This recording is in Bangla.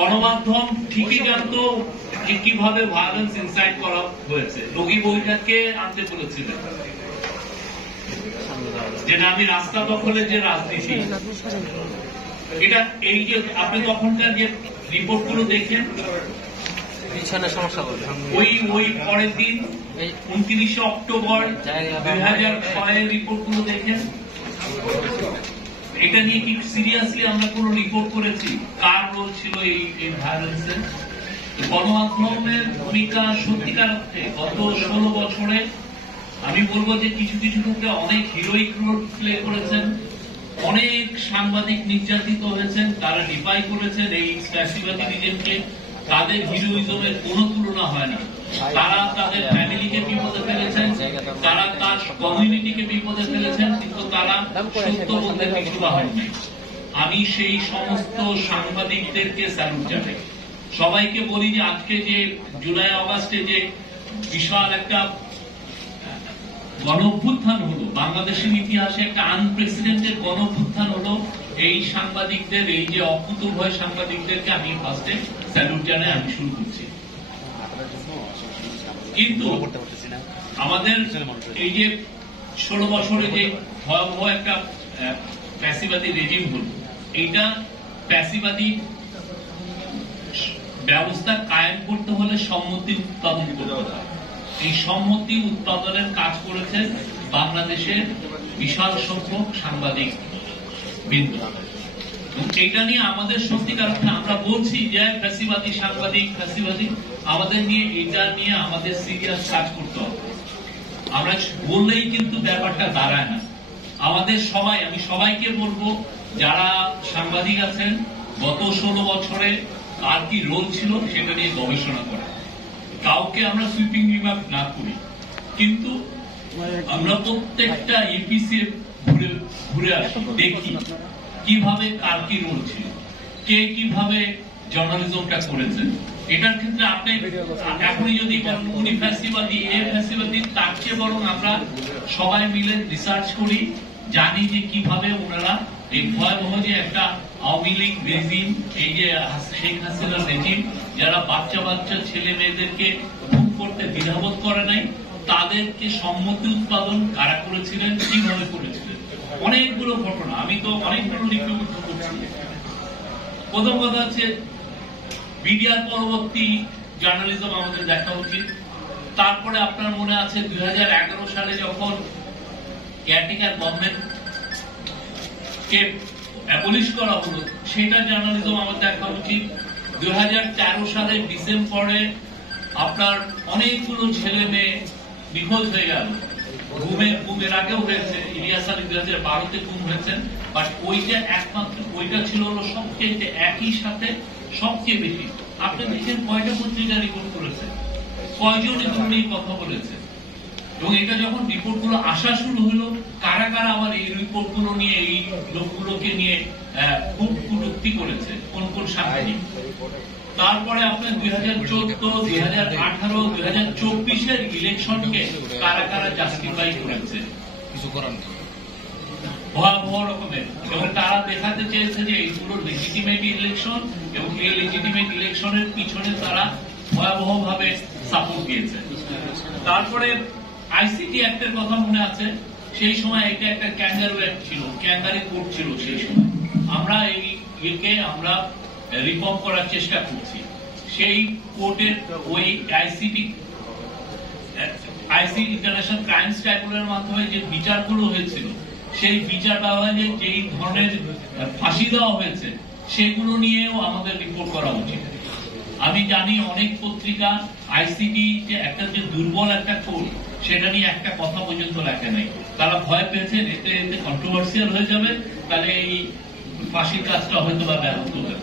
গণমাধ্যম ঠিকই জানতো যে কিভাবে ভায়োলেন্স ইনসাইট করা হয়েছে। রোগী বৈঠাকে আনতে বলেছিলেন যে আমি রাস্তা দখলের যে রাজনীতি, এটা এই যে আপনি তখনকার যে রিপোর্ট গুলো দেখেন, ওই পরের দিন 29 অক্টোবর 2006 রিপোর্ট গুলো দেখেন, এটা নিয়ে কি সিরিয়াসলি আমরা কোন রিপোর্ট করেছি? কার রোল ছিল এই ভায়োলেন্সে? গণমাধ্যমের ভূমিকা সত্যিকার অর্থে গত 16 বছরে আমি বলবো যে কিছু কিছু ক্ষেত্রে অনেক হিরোইক রোল প্লে করেছেন। অনেক সাংবাদিক নির্যাতিত হয়েছেন, তারা ডিফাই করেছেন এই ফ্যাসিবাদী রিজিমকে। তাদের হিরোইজমের কোনো তুলনা হয় না। তারা তাদের ফ্যামিলিকে বিপদে ফেলেছেন, তারা তার কমিউনিটিকে বিপদে ফেলেছেন, কিন্তু তারা সত্য বলতে কিছু হয়নি। আমি সেই সমস্ত সাংবাদিকদেরকে স্যালুট জানাই। সবাইকে বলি যে আজকে যে জুলাই আগস্টে যে বিশাল একটা গণঅভ্যুত্থান হলো, বাংলাদেশের ইতিহাসে একটা আনপ্রেসিডেন্টেড গণঅভ্যুত্থান হলো, এই সাংবাদিকদের, এই যে অকুতোভয় সাংবাদিকদেরকে আমি ফার্স্টে স্যালুট জানাই। আমি শুরু করছি। কিন্তু আমাদের এই যে 16 বছরে যে ভয়াবহ একটা ফ্যাসিবাদী রেজিম হল, এইটা ফ্যাসিবাদী ব্যবস্থা কায়েম করতে হলে সম্মতি উৎপাদন করতে হবে। এই সম্মতি উৎপাদনের কাজ করেছেন বাংলাদেশের বিশাল সংখ্যক সাংবাদিক বৃন্দ। এটা নিয়ে আমাদের সত্যিকার আমরা বলছি যে ফ্যাসিবাদী সাংবাদিক, ফ্যাসিবাদী, আমাদের নিয়ে এটা নিয়ে আমাদের সিরিয়াস কাজ করতে হবে। আমরা বললেই কিন্তু ব্যাপারটা দাঁড়ায় না। আমাদের সবাই, আমি সবাইকে বলবো যারা সাংবাদিক আছেন, গত 16 বছরে আর কি রোল ছিল সেটা নিয়ে গবেষণা করা। কাউকে আমরা সুইপিং রিমার্ক না করি, কিন্তু আমরা প্রত্যেকটা এপিসি ঘুরে আসি, দেখি কিভাবে কার কি রোল ছিল, কে কিভাবে জার্নালিজমটা করেছেন। এটার ক্ষেত্রে আপনি এখনই যদি উনি ফ্যাসিবাদী, এ ফ্যাসিবাদী, তার চেয়ে বরং আমরা সবাই মিলে রিসার্চ করি, জানি যে কিভাবে ওনারা এই ভয়াবহ যে একটা আওয়ামী লীগ রেজিম, এই যে শেখ হাসিনার রেজিম, যারা বাচ্চা বাচ্চা ছেলে মেয়েদেরকে খুন করতে দ্বিধাবোধ করে নাই, তাদেরকে সম্মতি উৎপাদন কারা করেছিলেন, কিভাবে করেছিলেন। অনেকগুলো ঘটনা, আমি তো অনেকগুলো লিপিবদ্ধ করছি। প্রথম কথা হচ্ছে মিডিয়ার পরবর্তী জার্নালিজম আমাদের দেখা উচিত। তারপরে আপনার মনে আছে 2011 সালে যখন কেয়ারটেকার গভর্নমেন্ট কে অ্যাবলিশ করা হলো, সেটা জার্নালিজম আমাদের দেখা উচিত। 2013 সালের ডিসেম্বরে আপনার অনেকগুলো ছেলে মেয়ে নিখোঁজ হয়ে গেল। ঘুমের আগেও হয়েছে, ইলিয়াস আলী 2012-তে গুম হয়েছেন, বাট ওইটা একমাত্র, ওইটা ছিল হলো সবচেয়ে একই সাথে সবচেয়ে বেশি। আপনি দেখেন কয়টা পত্রিকা রিপোর্ট করেছে, কয়জন এগুলো নিয়ে কথা বলেছে, এবং এটা যখন রিপোর্ট গুলো আসা শুরু হলো, কারা কারা আবার এই রিপোর্ট গুলো নিয়ে, এই লোকগুলোকে নিয়ে খুব কটূক্তি করেছে, কোন কোন সাংবাদিক। তারপরে আপনার 2014, 2018, 2024-এর ইলেকশনকে কারা কারা জাস্টিফাই করেছে কিছু করার ভয়াবহ রকমের, এবং তারা দেখাতে চেয়েছে যে এইগুলো লেজিটিমেট ইলেকশন, এবং এই লেজিটিমেট ইলেকশনের পিছনে তারা ভয়াবহ ভাবে সাপোর্ট দিয়েছে। তারপরে আইসিটি অ্যাক্টের কথা মনে আছে, সেই সময় এটা একটা ক্যাঙ্গারু অ্যাক্ট ছিল, ক্যাঙ্গারি কোর্ট ছিল সেই সময়। আমরা একে আমরা রিফর্ম করার চেষ্টা করছি। সেই কোর্টের ওই আইসিটি ইন্টারন্যাশনাল ক্রাইমস ট্রাইব্যুনালের মাধ্যমে যে বিচারগুলো হয়েছিল, সেই বিচার ব্যবহারে যেই ধরনের ফাঁসি দেওয়া হয়েছে, সেগুলো নিয়েও আমাদের রিপোর্ট করা উচিত। আমি জানি অনেক পত্রিকা আইসিটি যে একটা যে দুর্বল একটা কোর্ট, সেটা নিয়ে একটা কথা পর্যন্ত লেখে নাই। তারা ভয় পেয়েছেন এতে কন্ট্রোভার্সিয়াল হয়ে যাবে, তাহলে এই ফাঁসির কাজটা হয়তো বা ব্যাহত হবে।